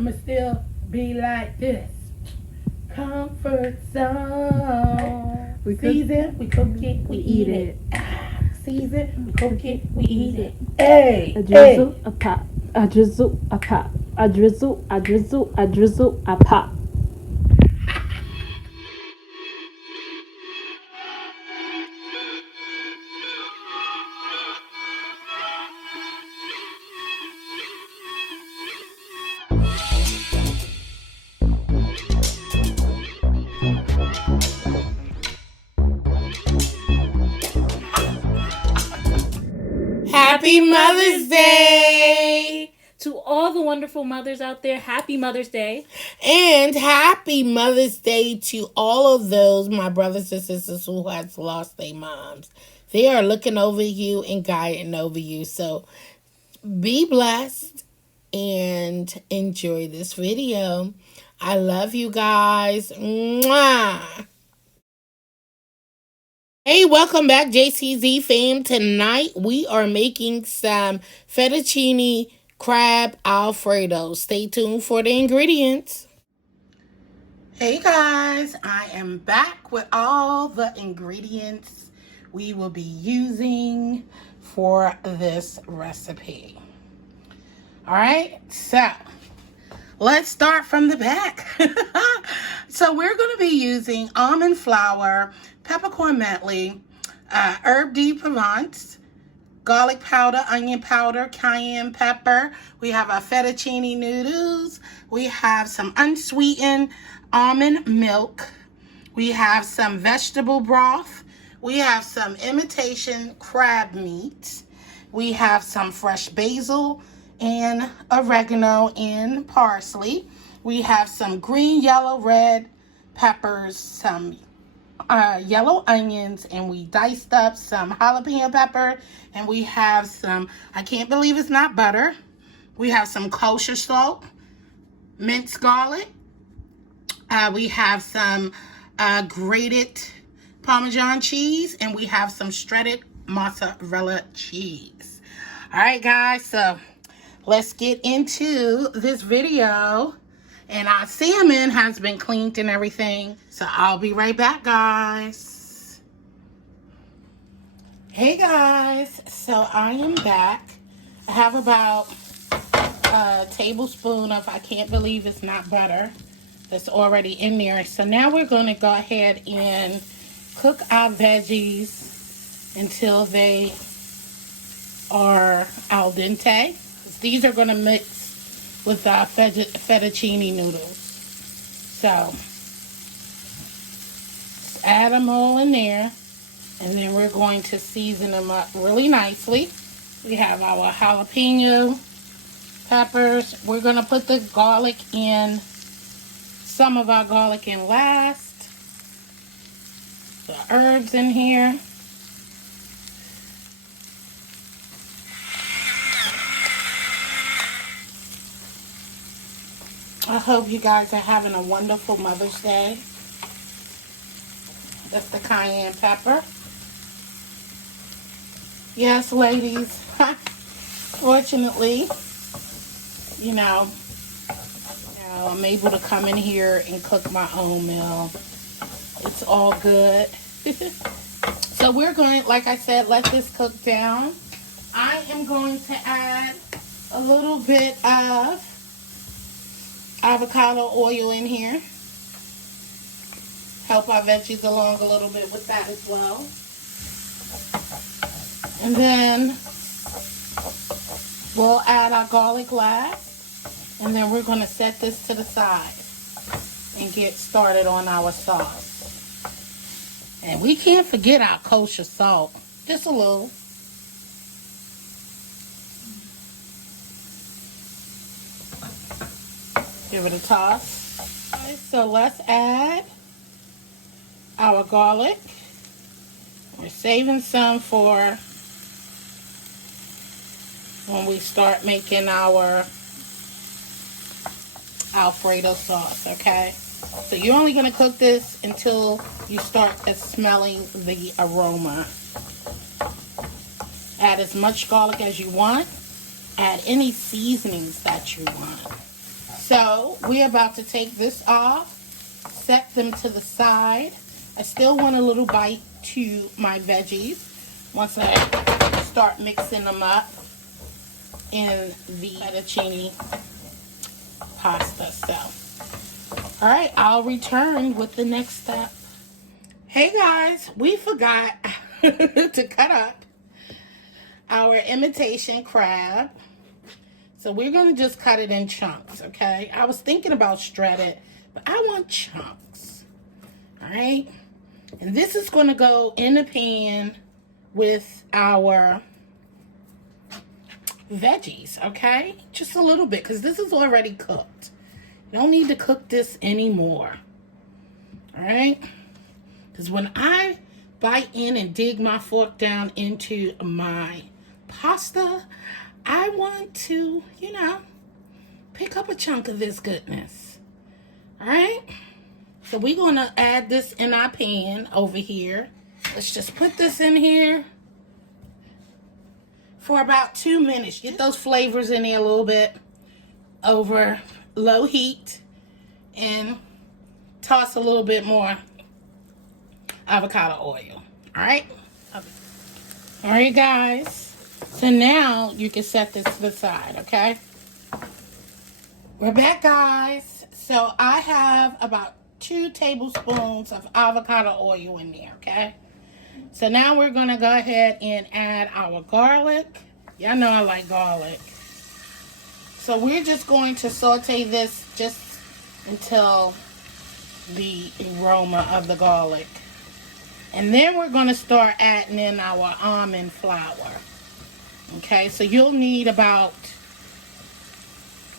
I'ma still be like this. Comfort zone. We cook, Season, we cook it, we eat it. Season, we cook it, we eat it. A Hey, drizzle, hey. a pop. A drizzle, a pop. A drizzle, a drizzle, a drizzle, a pop. Happy Mother's Day! To all the wonderful mothers out there, happy Mother's Day. And happy Mother's Day to all of those, my brothers and sisters who has lost their moms. They are looking over you and guiding over you. So be blessed and enjoy this video. I love you guys. Mwah! Hey, welcome back, JCZ fam. Tonight we are making some fettuccine crab Alfredo. Stay tuned for the ingredients. Hey guys, I am back with all the ingredients we will be using for this recipe. All right, so let's start from the back. So we're going to be using almond flour, peppercorn medley, herb de Provence, garlic powder, onion powder, cayenne pepper. We have our fettuccine noodles. We have some unsweetened almond milk. We have some vegetable broth. We have some imitation crab meat. We have some fresh basil and oregano and parsley. We have some green, yellow, red peppers, some yellow onions, and we diced up some jalapeno pepper, and we have some, I can't believe it's not butter. We have some kosher salt, minced garlic. We have some grated Parmesan cheese, and we have some shredded mozzarella cheese. All right, guys, so let's get into this video. And our salmon has been cleaned and everything. So I'll be right back, guys. Hey, guys. So I am back. I have about a tablespoon of, I can't believe it's not butter, that's already in there. So now we're going to go ahead and cook our veggies until they are al dente. These are going to mix with our fettuccine noodles. So just add them all in there, and then we're going to season them up really nicely. We have our jalapeno peppers. We're going to put the garlic in, some of our garlic in last. The herbs in here. I hope you guys are having a wonderful Mother's Day. That's the cayenne pepper. Yes, ladies. Fortunately, you know, I'm able to come in here and cook my own meal. It's all good. So we're going, like I said, let this cook down. I am going to add a little bit of avocado oil in here. Help our veggies along a little bit with that as well. And then we'll add our garlic last. And then we're going to set this to the side and get started on our sauce. And we can't forget our kosher salt. Just a little. Give it a toss. Okay, so let's add our garlic. We're saving some for when we start making our Alfredo sauce, okay? So you're only going to cook this until you start smelling the aroma. Add as much garlic as you want. Add any seasonings that you want. So we're about to take this off, set them to the side. I still want a little bite to my veggies once I start mixing them up in the fettuccine pasta. So, all right, I'll return with the next step. Hey guys, we forgot to cut up our imitation crab. So we're going to just cut it in chunks, okay? I was thinking about shredded, but I want chunks, all right? And this is going to go in the pan with our veggies, okay? Just a little bit, because this is already cooked. You don't need to cook this anymore, all right? Because when I bite in and dig my fork down into my pasta, I want to, you know, pick up a chunk of this goodness. All right? So we're going to add this in our pan over here. Let's just put this in here for about 2 minutes. Get those flavors in there a little bit over low heat and toss a little bit more avocado oil. All right? All right, guys. So now you can set this to the side, okay? We're back, guys. So I have about 2 tablespoons of avocado oil in there, okay? So now we're going to go ahead and add our garlic. Y'all know I like garlic. So we're just going to saute this just until the aroma of the garlic. And then we're going to start adding in our almond flour. Okay, so you'll need about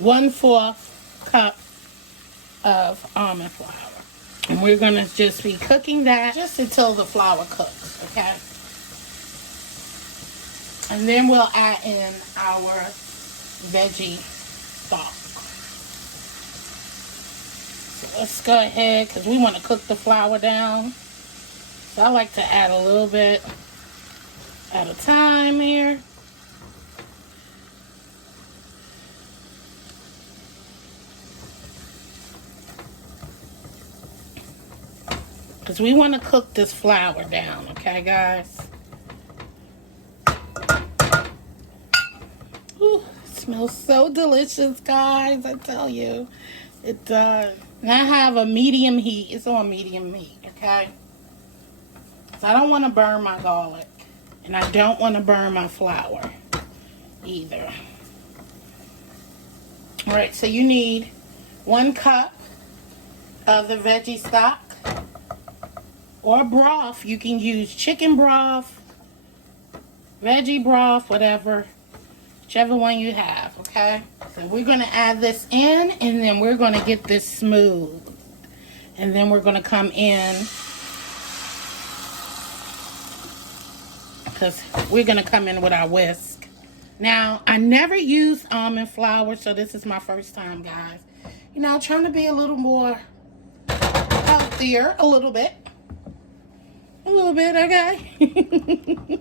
1/4 cup of almond flour. And we're going to just be cooking that just until the flour cooks, okay? And then we'll add in our veggie stock. So let's go ahead, because we want to cook the flour down. So I like to add a little bit at a time here. Because we want to cook this flour down, okay, guys? Ooh, it smells so delicious, guys. I tell you, it does. And I have a medium heat. It's on medium heat, okay? So I don't want to burn my garlic. And I don't want to burn my flour either. All right, so you need 1 cup of the veggie stock. Or broth. You can use chicken broth, veggie broth, whatever. Whichever one you have, okay? So we're going to add this in, and then we're going to get this smooth. And then we're going to come in, because we're going to come in with our whisk. Now, I never used almond flour, so this is my first time, guys. You know, trying to be a little more healthier, a little bit. A little bit, okay?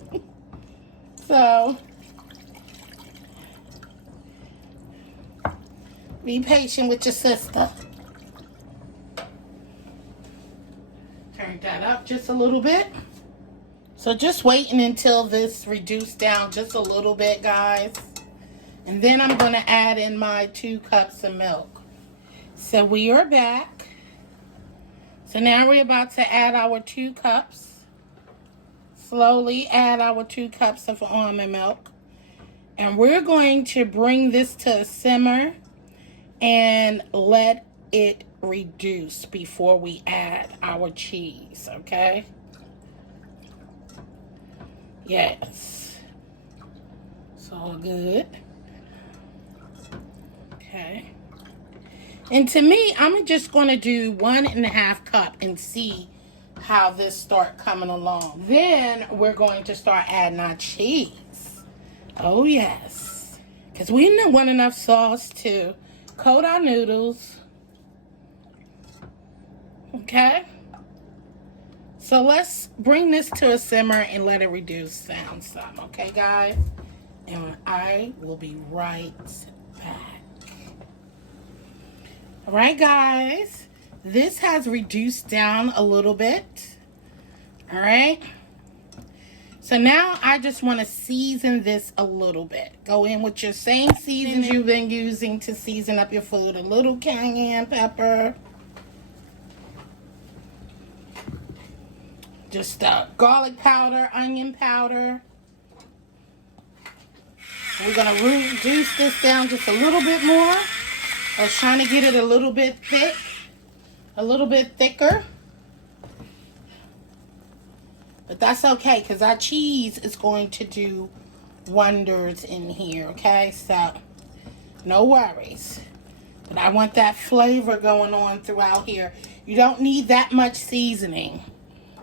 So, be patient with your sister. Turn that up just a little bit. So just waiting until this reduced down just a little bit, guys. And then I'm going to add in my 2 cups of milk. So we are back. So now we're about to add our 2 cups. Slowly add our 2 cups of almond milk. And we're going to bring this to a simmer and let it reduce before we add our cheese, okay? Yes. It's all good. Okay. And to me, I'm just going to do 1.5 cup and see how this start coming along. Then we're going to start adding our cheese. Oh yes, because we want enough sauce to coat our noodles. Okay, so let's bring this to a simmer and let it reduce down some. Okay, guys, and I will be right back. All right, guys. This has reduced down a little bit. All right. So now I just want to season this a little bit. Go in with your same seasons you've been using to season up your food. A little cayenne pepper. Just garlic powder, onion powder. We're going to reduce this down just a little bit more. I was trying to get it a little bit thick. A little bit thicker. But that's okay, because our cheese is going to do wonders in here, okay? So, no worries. But I want that flavor going on throughout here. You don't need that much seasoning,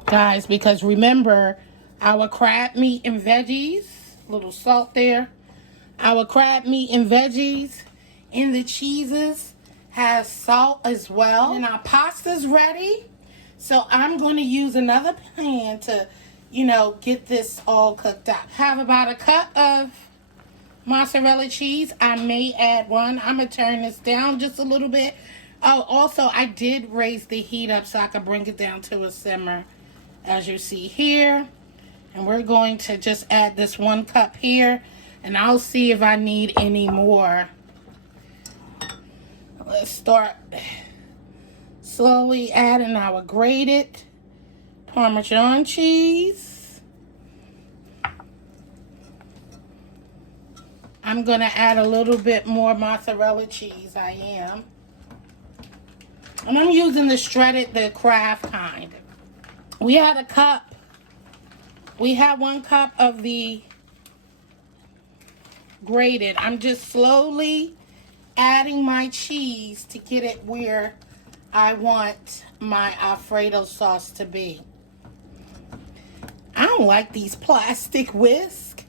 guys, because remember, our crab meat and veggies, a little salt there. Our crab meat and veggies and the cheeses has salt as well. And our pasta's ready. So I'm going to use another pan to, get this all cooked up. Have about a cup of mozzarella cheese. I may add one. I'm going to turn this down just a little bit. Oh, also, I did raise the heat up so I could bring it down to a simmer, as you see here. And we're going to just add this 1 cup here. And I'll see if I need any more. Let's start slowly adding our grated Parmesan cheese. I'm going to add a little bit more mozzarella cheese. I am. And I'm using the Kraft kind. We had a cup. We had 1 cup of the grated. I'm just slowly adding my cheese to get it where I want my Alfredo sauce to be. I don't like these plastic whisks.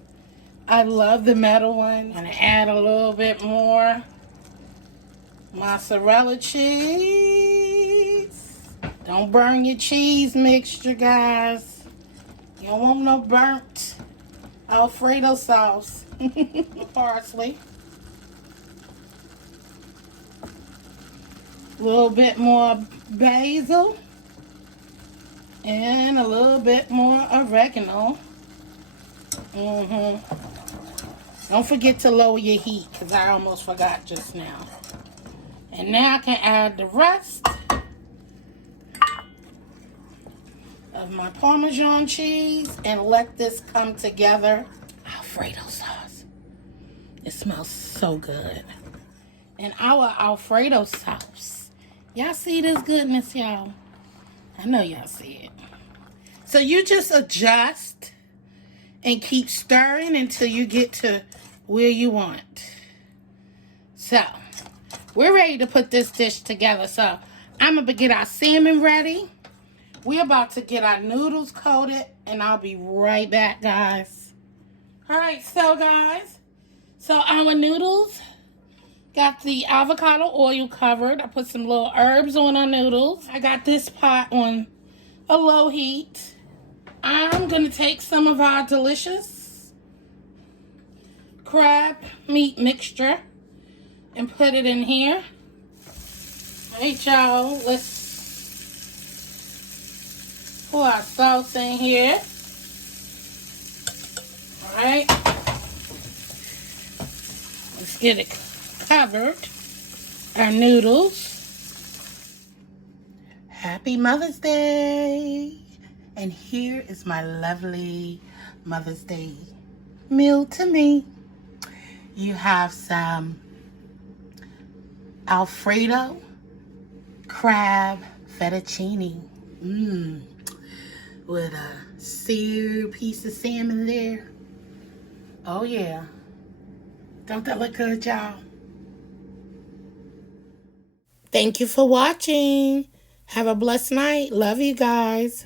I love the metal ones. I'm gonna add a little bit more mozzarella cheese. Don't burn your cheese mixture, guys. You don't want no burnt Alfredo sauce. Parsley. A little bit more basil. And a little bit more oregano. Don't forget to lower your heat, because I almost forgot just now. And now I can add the rest of my Parmesan cheese and let this come together. Alfredo sauce. It smells so good. And our Alfredo sauce. Y'all see this goodness, y'all? I know y'all see it. So you just adjust and keep stirring until you get to where you want. So, we're ready to put this dish together. So, I'm going to get our salmon ready. We're about to get our noodles coated, and I'll be right back, guys. Alright, so guys, our noodles got the avocado oil covered. I put some little herbs on our noodles. I got this pot on a low heat. I'm going to take some of our delicious crab meat mixture and put it in here. Alright, y'all, let's pour our sauce in here. Alright, let's get it covered. Our noodles. Happy Mother's Day. And here is my lovely Mother's Day meal to me. You have some Alfredo crab fettuccine. With a seared piece of salmon there. Oh yeah. Don't that look good, y'all? Thank you for watching. Have a blessed night. Love you guys.